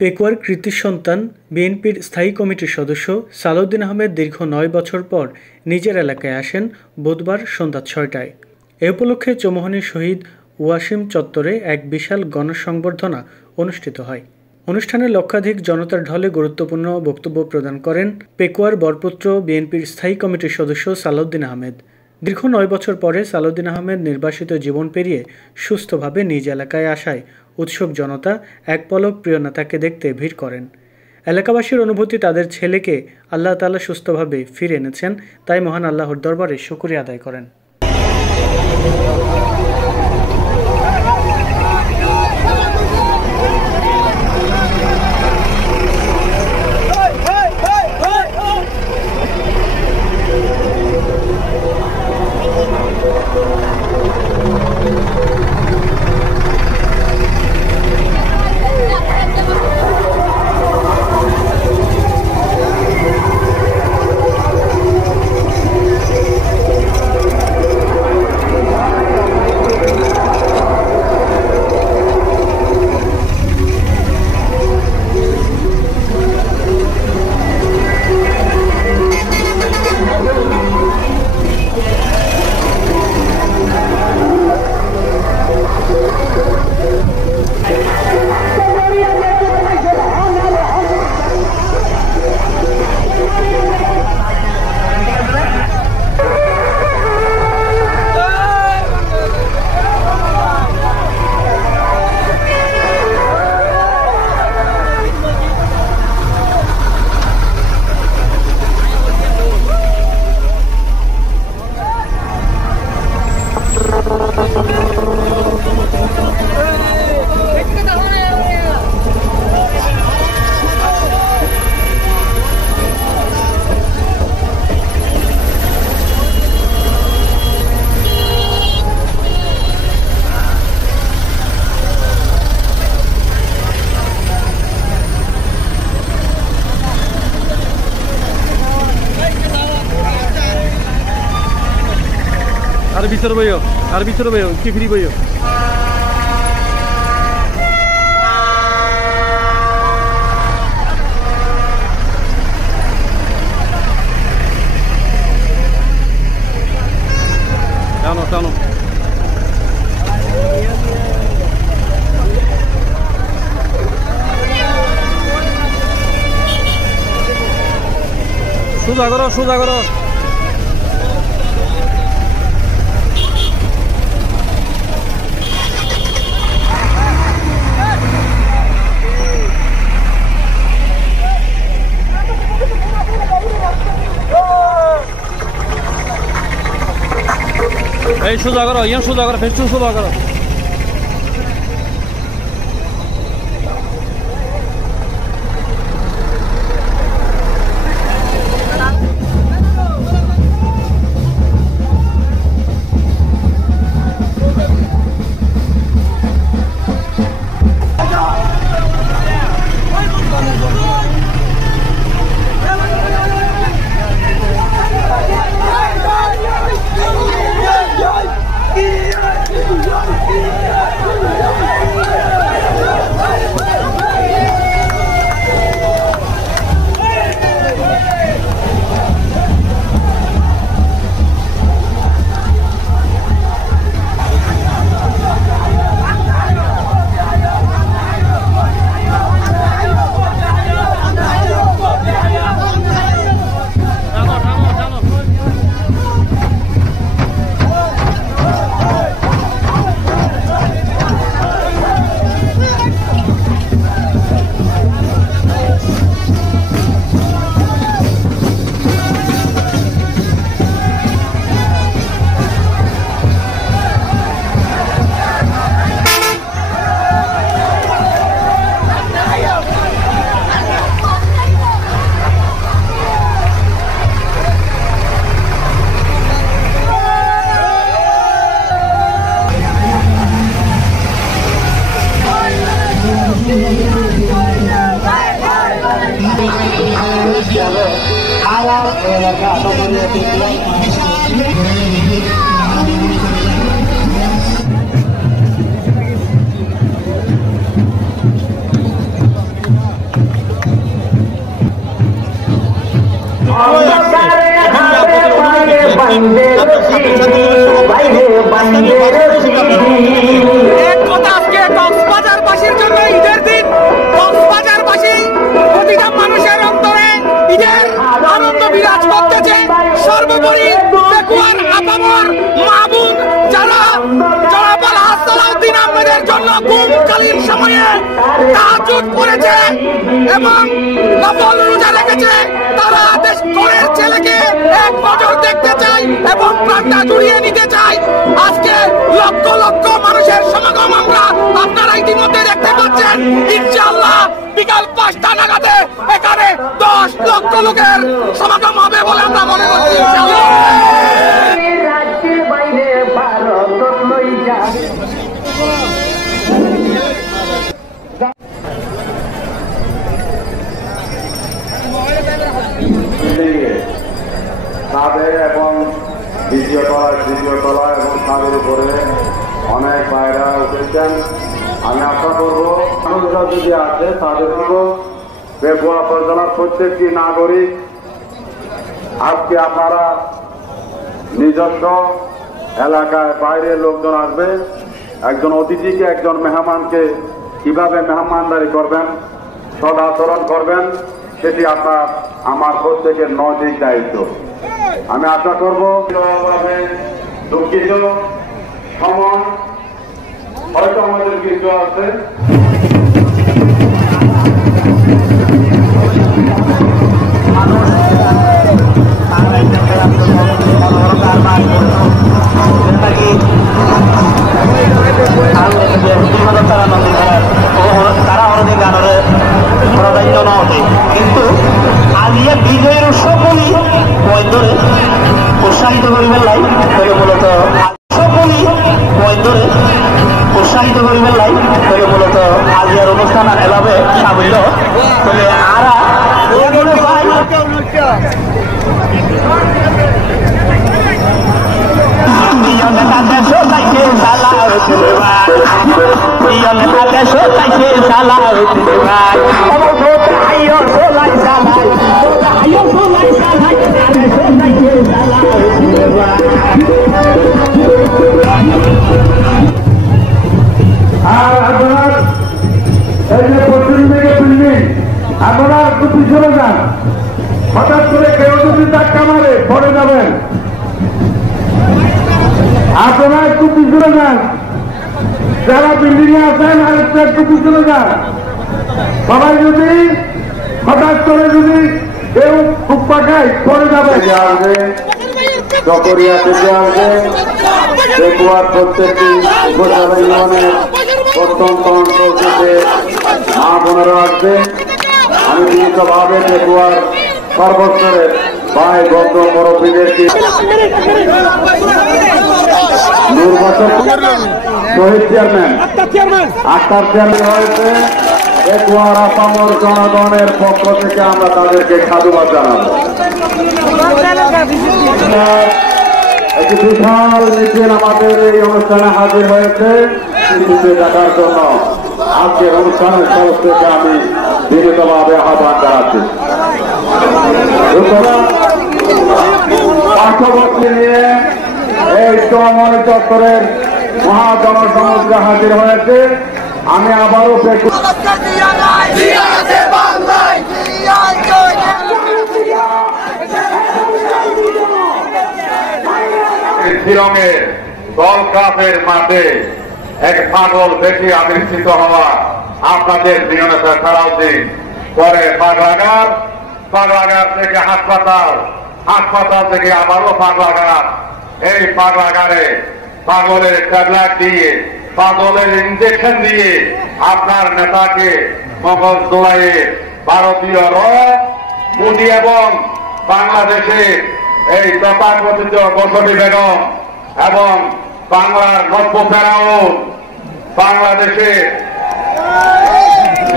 পেকুয়ার কৃতি সন্তান বিএনপির স্থায়ী কমিটির সদস্য সালাউদ্দিন আহমেদ দীর্ঘ ৯ বছর পর নিজের এলাকায় আসেন বুধবার সন্ধ্যা ৬টায়। এ উপলক্ষে চৌমুহনী শহীদ ওয়াসিম চত্বরে এক বিশাল গণসংবর্ধনা অনুষ্ঠিত হয়। অনুষ্ঠানে লক্ষাধিক জনতার ঢলে গুরুত্বপূর্ণ বক্তব্য প্রদান করেন পেকুয়ার বরপুত্র বিএনপির স্থায়ী কমিটির সদস্য সালাউদ্দিন আহমেদ। দীর্ঘ ৯ বছর পরে সালাউদ্দিন আহমেদ নির্বাসিত জীবন পেরিয়ে সুস্থভাবে নিজ এলাকায় আসায় উৎসুক জনতা এক পলক প্রিয় নেতাকে দেখতে ভিড় করেন। এলাকাবাসীর অনুভূতি, তাদের ছেলেকে আল্লাহ তাআলা সুস্থভাবে ফিরে এনেছেন, তাই মহান আল্লাহর দরবারে শুকরিয়া আদায় করেন। আর ভিতরে বইও কি ফ্রি বইও। টানো টানো সোজা করো সোজা করো। এই সোজা করো, ইয়া সোজা করো, ফেস সোজা করো। আজকে কক্সবাজারবাসীর জন্য ঈদের দিন। কক্সবাজারবাসী প্রতিটা মানুষের অন্তরে ঈদের আনন্দ বিরাজ করতেছে। সর্বোপরি পেকুয়ার আপামর মা বোন যারা জনাব সালাউদ্দিন আহমেদের জন্য গুমকালীন সময়ে তাহাজ্জুদ পড়েছে এবং নফল রোজা রেখেছে, তারা দেশের ছেলেকে এক নজর দেখতে চাই এবং প্রাণটা জুড়িয়ে নিতে চাই। আজকে লক্ষ লক্ষ মানুষের সমাগম আমরা আপনারা ইতিমধ্যে দেখতে পাচ্ছেন। ইনশাআল্লাহ বিকাল 5টা নাগাদে এখানে 10 লক্ষ লোকের সমাগম হবে বলে আমরা মনে করছি। ইনশাআল্লাহ ছাদে এবং দ্বিতীয় তলা এবং ছাদের উপরে অনেক বাইরা উঠেছেন। আমি আশা করবো মানুষরা যদি আছে তাদের পেকুয়া উপজেলার প্রত্যেকটি নাগরিক আজকে আপনারা নিজস্ব এলাকায় বাইরের লোকজন আসবে, একজন অতিথিকে একজন মেহমানকে কিভাবে মেহমানদারি করবেন, সদাচরণ করবেন, সেটি আপনার আমার প্রত্যেকের নৈতিক দায়িত্ব। আমি আশা করবো দুঃখিত সময় হয়তো আমাদের কিছু আছে কিন্তু আজকে বিজয়ের উৎসবগুলি ধরে উৎসাহিত করিবেন লাই মূলত ধরে উৎসাহিত করিবেন লাই মূলত আজকের অনুষ্ঠান এভাবে সাবিল তবে আরা আপনারা একটু পিছনে যান, হঠাৎ করে কেউ যদি ধাক্কা মারে পড়ে যাবেন। আপনারা একটু পিছনে যান, যারা বিল্ডিং এ আছেন আর একটু পিছনে যান। সবাই যদি হঠাৎ করে যদি কেউ খুব পাকায় পড়ে যাবে। আসবে চকরিয়া থেকে আসবে পেকুয়ার প্রত্যেকটি উপজেলা ইউনিয়নের প্রত্যন্ত অঞ্চল থেকে মা বোনেরা আসবে। আমি বিনীতভাবে পেকুয়ার সর্বস্তরের ভাই ভদ্র মুরব্বীদেরকে শহীদ চেয়ারম্যান আক্তার চেয়ারম্যান হয়েছে পেকুয়ার আপামর জনগণের পক্ষ থেকে আমরা তাদেরকে সাধুবাদ জানাবো। একটি বিশাল মিছিল আমাদের এই অনুষ্ঠানে হাজির হয়েছে শিশুদের দেখার জন্য। আজকের অনুষ্ঠানের তরফ থেকে আমি বিনীতভাবে আহ্বান জানাচ্ছি। পার্শ্ববর্তী নিয়ে এই চৌমনি চত্বরের মহাজনসমুদ্রে হাজির হয়েছে। আমি আবারও শিলংয়ের দলক্রাফের মাঠে এক পাগল দেখে আবিষ্কৃত হওয়া আপনাদের জীবনেতা সালাউদ্দিন, পরে পাগলাগার থেকে হাসপাতাল থেকে আবারও পাগলাগার। এই পাগলাগারে পাগলের ট্যাবলেট দিয়ে পাগলের ইঞ্জেকশন দিয়ে আপনার নেতাকে মগজ দোলাইয়ে ভারতীয় মোদী এবং বাংলাদেশে এই তথাকথিত বসতি বেগম এবং বাংলার নব্য ফেরাউন, বাংলাদেশে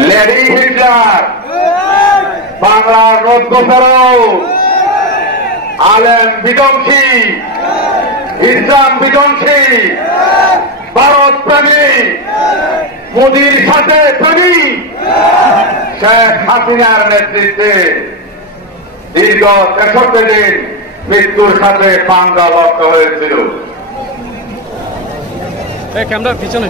লেডি হিটলার, বাংলার নব্য ফেরাউন, আলেম বিধ্বংসী, ইসলাম বিধ্বংসী, ভারত প্রেমী, মোদীর সাথে প্রেমী শেখ হাসিনার নেতৃত্বে দীর্ঘ 63 দিন মৃত্যুর সাথে পাঞ্জাবদ্ধ হয়েছিল। ক্যামেরার পিছনে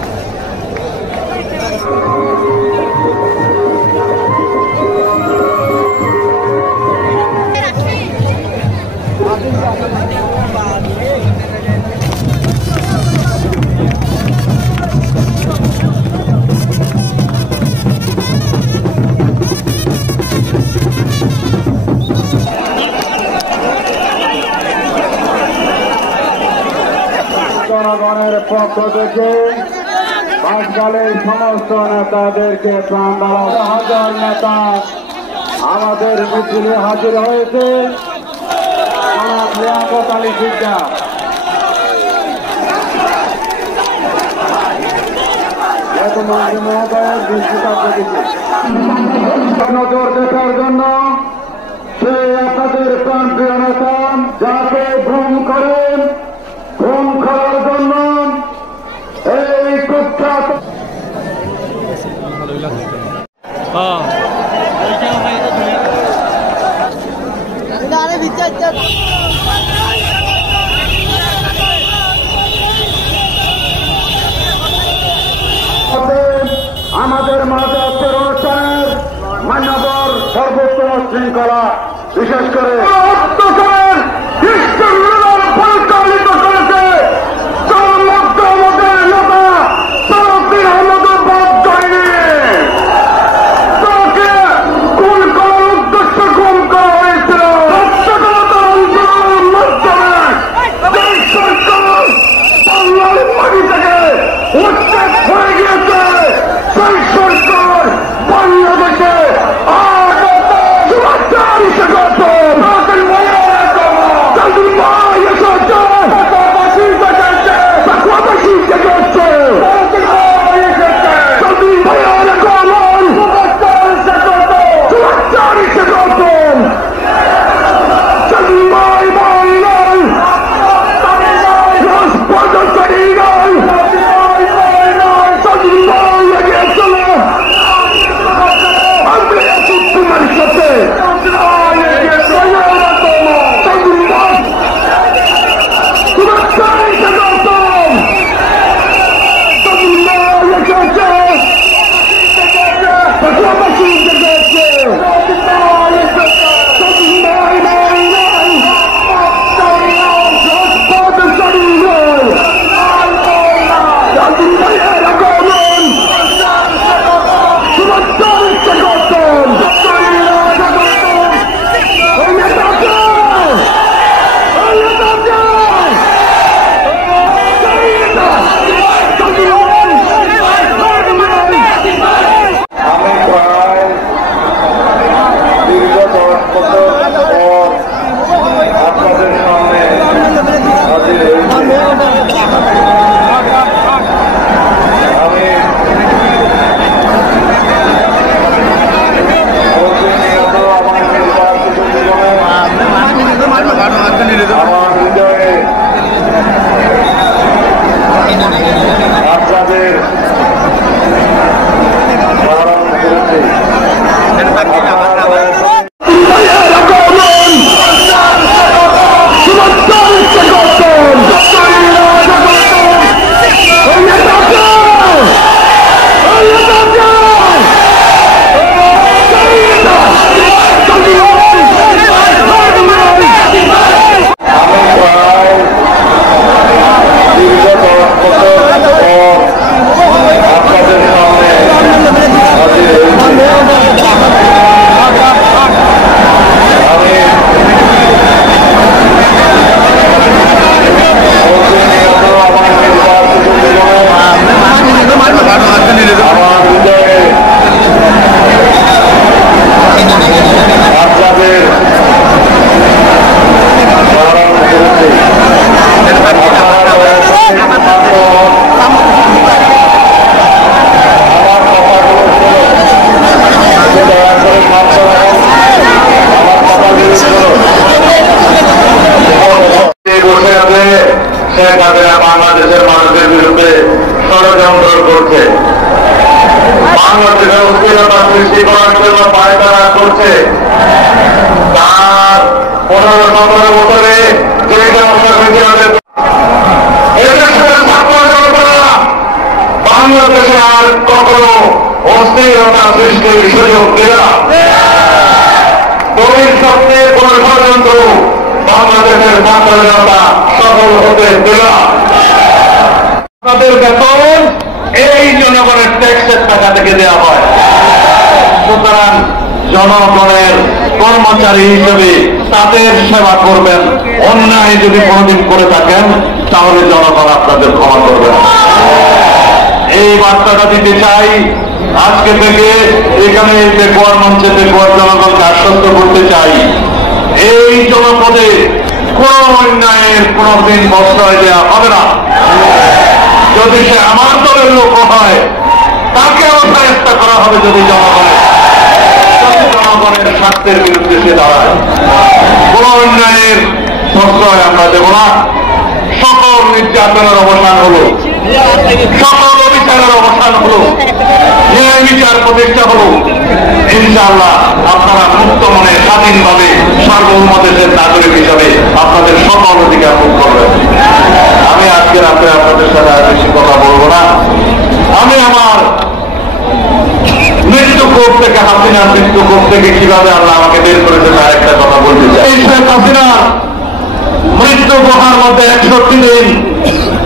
জনগণের পক্ষ থেকে বাসকালের সমস্ত নেতাদেরকে প্রাণ দেওয়া হাজার নেতা আমাদের মিছিলে হাজির হয়েছে। লিয়াকত আলী সিদ্দিক মন্ত্রী মহোদয়ের দৃষ্টিকার দিচ্ছে নজর দেখার জন্য সে আপনাদের প্রাণপ্রিয় নেতা যাকে ভ্রম করেন ভ্রম করার জন্য এই কুখ্যাত আমাদের মাঝে আজকের অনুষ্ঠানের মান্যবর সর্বোত্তম শৃঙ্খলা বিশেষ করে পরিচালিত করেছে আমাদের নেতা সালাউদ্দিন আহমেদের বাদ যায়নি। তাকে খুন করার উদ্দেশ্য খুন করা হয়েছিল। আন্দোলনের মাধ্যমে দেশ সরকার বাংলার মাটি থেকে উচ্ছেদ হয়ে গিয়েছে। সেই সরকার বাংলাদেশে বাংলাদেশের মানুষের বিরুদ্ধে ষড়যন্ত্র করছে, বাংলাদেশের অস্থিরতা সৃষ্টি করার জন্য পায়তারা করছে। তার 15-17 বছরে বাংলাদেশে আর কখনো অস্থিরতা সৃষ্টির সুযোগ দেবে না। ভবিষ্যতের কোন ষড়যন্ত্র বাংলাদেশের স্বাধীনতা সফল হতে দেবে না। তাদের বেতন এই জনগণের ট্যাক্সের টাকা থেকে দেওয়া হয়। সুতরাং জনগণের কর্মচারী হিসেবে তাদের সেবা করবেন। অন্যায় যদি কোনদিন করে থাকেন তাহলে জনগণ আপনাদের ক্ষমা করবেন। এই বার্তাটা দিতে চাই। আজকে থেকে এখানে বেকুয়ার মঞ্চে বেকুয়ার জনগণকে আশ্বস্ত করতে চাই, এই জনপদে কোন অন্যায়ের কোনদিন প্রশ্রয় দেওয়া হবে না। যদি সে আমার দলের লোক হয় তাকেও সাহায্য করা হবে যদি জনগণের স্বার্থের বিরুদ্ধে সে দাঁড়ায়। কোন অন্যায়ের প্রশ্রয় আমরা দেব না। সকল নির্যাতনের অবসান হলো, সকল অবিচারের অবসান হলো, ন্যায় বিচার প্রতিষ্ঠা হলো। ইনশাআল্লাহ আপনারা মুক্ত মনে স্বাধীনভাবে সার্বভৌম দেশের নাগরিক হিসাবে আপনাদের সকল অধিকার ভোগ করবেন। আমি আজকে রাত্রে আপনাদের সাথে আর বেশি কথা বলবো না। আমি আমার মৃত্যু কোপ থেকে, হাসিনার মৃত্যু কোপ থেকে কিভাবে আল্লাহ আমাকে বের করেছে তার একটা কথা বলতে চাই। এই শেখ হাসিনার মৃত্যু গুহার মধ্যে 61 দিন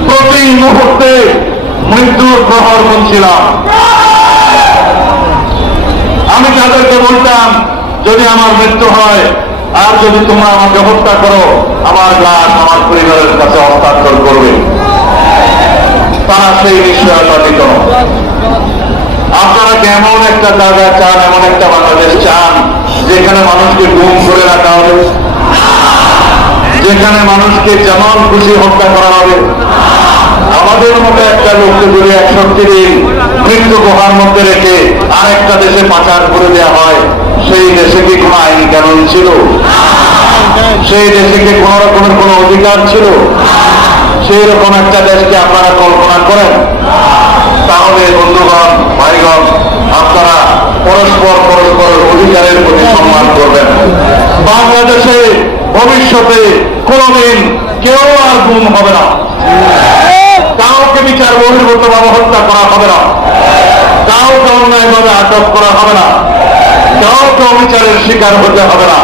প্রতি মুহূর্তে মৃত্যুর প্রহর গুনছিলাম। আমি তাদেরকে বলতাম, যদি আমার মৃত্যু হয় আর যদি তোমরা আমাকে হত্যা করো, আমার লাশ আমার পরিবারের কাছে হস্তান্তর করবে। তারা সেই নিশ্চয়তা দিত। আপনারা কেমন একটা জায়গা চান, এমন একটা বাংলাদেশ চান যেখানে মানুষকে গুম করে রাখা হবে, যেখানে মানুষকে যেমন খুশি হত্যা করা হবে? আমাদের মতো একটা লোককে যদি 61 দিন মৃত্যু গুহার মধ্যে রেখে আরেকটা দেশে পাচার করে দেওয়া হয়, সেই দেশে কি কোনো আইন কানুন ছিল? সেই দেশে কি কোন রকমের কোন অধিকার ছিল? সেই রকম একটা দেশকে আপনারা কল্পনা করেন? তাহলে বন্ধুগণ, ভাইগণ, আপনারা পরস্পরের অধিকারের প্রতি সম্মান করবেন। বাংলাদেশে ভবিষ্যতে কোনদিন কেউ আর গুম হবে না, কাউকে বিচার বহির্ভূত ভাবে হত্যা করা হবে না, কাউকে অন্যায়ভাবে আটক করা হবে না, কাউকে অবিচারের শিকার হতে হবে না।